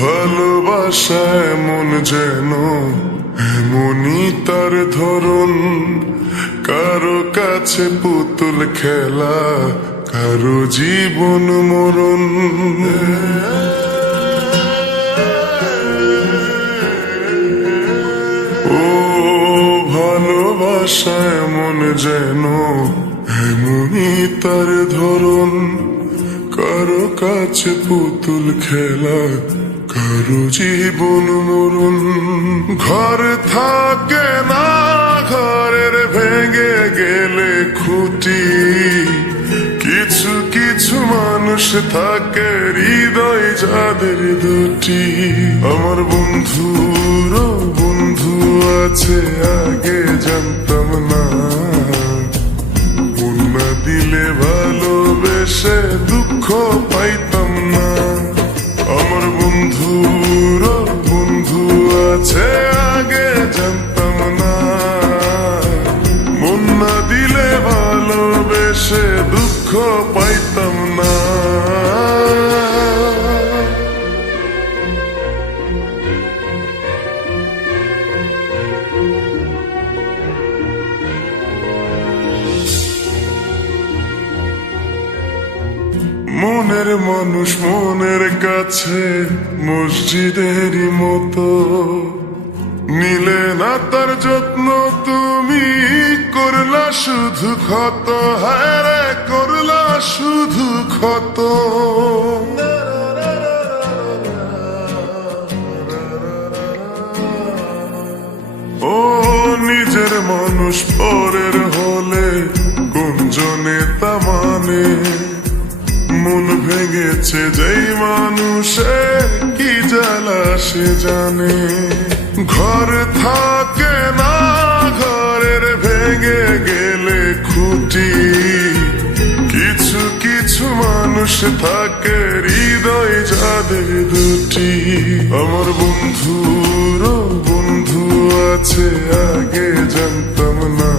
ভালোবাসা এমন যেন এমনই তার ধরন, কারো কাছে পুতুল খেলা, কারো জীবন মরণ। ও ভালোবাসা এমন যেন এমনই তার ধরন, কারো কাছে পুতুল খেলা, কারো জীবন মরণ। ঘর থাকে না, ঘরের ভেঙে গেলে খুঁটি, কিছু কিছু মানুষ থাকে হৃদয় যাদের দুটি। আমার বন্ধুর বন্ধু আছে আগে জানতাম না, মন না দিলে ভালোবেসে দুঃখ পাইতাম না। আমার বন্ধুর বন্ধু আছে আগে জানতাম না, মন না দিলে ভালোবেসে দুঃখ পাইতাম না। মনের মানুষ মনের কাছে মসজিদেরই মতো, নিলে না তার যত্ন তুমি করলা শুধু ক্ষত। হায় রে করলা শুধু ক্ষত। ও নিজের মানুষ পরের হলে কোন জনে তা মানে, মন ভেঙেছে যেই মানুষের কি জ্বালা সে জানে। ঘর থাকে না, ঘরের ভেঙে গেলে খুঁটি, কিছু কিছু মানুষ থাকে হৃদয় যাদের দুটি। আমার বন্ধুর বন্ধু আছে আগে জানতাম না,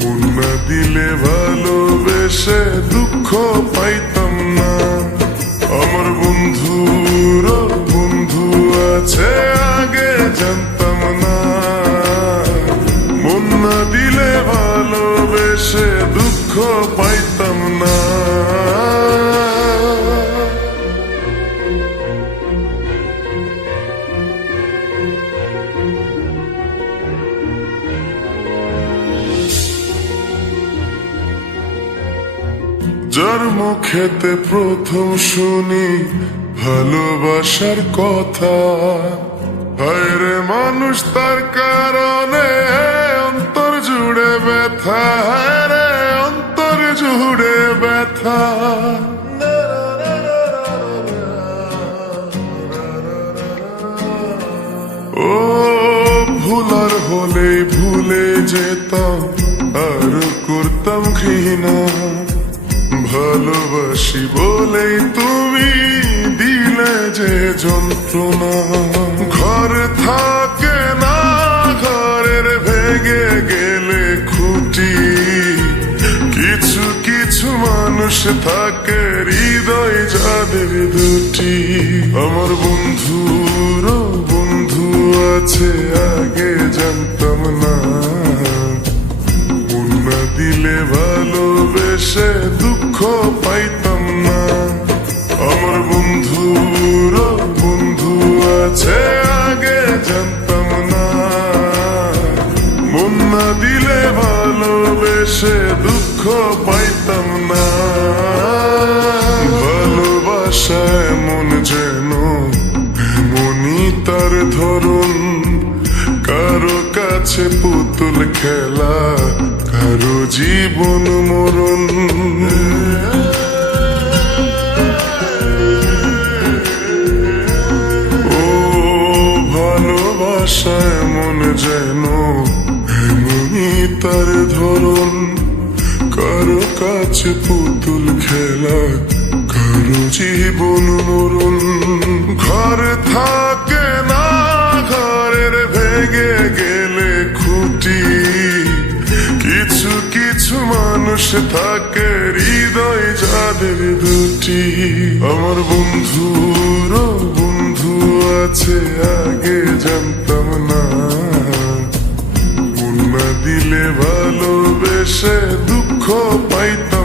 মন না দিলে ভালোবেসে দুঃখ পাইতাম না। আমার বন্ধুর বন্ধু আছে আগে জানতাম না, মন না দিলে ভালোবেসে দুঃখ পাইতাম না। যার মুখেতে প্রথম শুনি ভালোবাসার কথা, হায় রে মানুষ তার কারণে অন্তর জুড়ে ব্যথা। হায় রে অন্তর জুড়ে ব্যথা। ও ভুলার হলেই ভুলে যেতাম, আর করতাম ঘৃণা। ভালোবাসি বলেই তুমি দিলে যে যন্ত্রণা। ঘর থাকে না, ঘরের ভেঙে গেলে খুঁটি, কিছু কিছু মানুষ থাকে হৃদয় যাদের দুটি। আমার বন্ধুর বন্ধু আছে আগে জানতাম না, মন না দিলে ভালোবেসে দুঃখ পাইতাম না। আমার বন্ধুর বন্ধু আছে আগে জানতাম না, মন না দিলে ভালোবেসে দুঃখ পাইতাম না। ভালোবাসা এমন যেন এমনই তার ধরন, কারো কাছে পুতুল খেলা, কারো জীবন মরণ। ও ভালোবাসা এমন যেন এমনই তার ধরন, কারো কাছে পুতুল খেলা, কারো জীবন মরণ। ঘর থাকে না, ঘরের ভেঙে গেলে খুঁটি, কিছু কিছু মানুষ থাকে হৃদয় যাদের দুটি। আমার বন্ধুর আছে আগে জানতাম না, মন না দিলে ভালোবেসে দুঃখ পাইতাম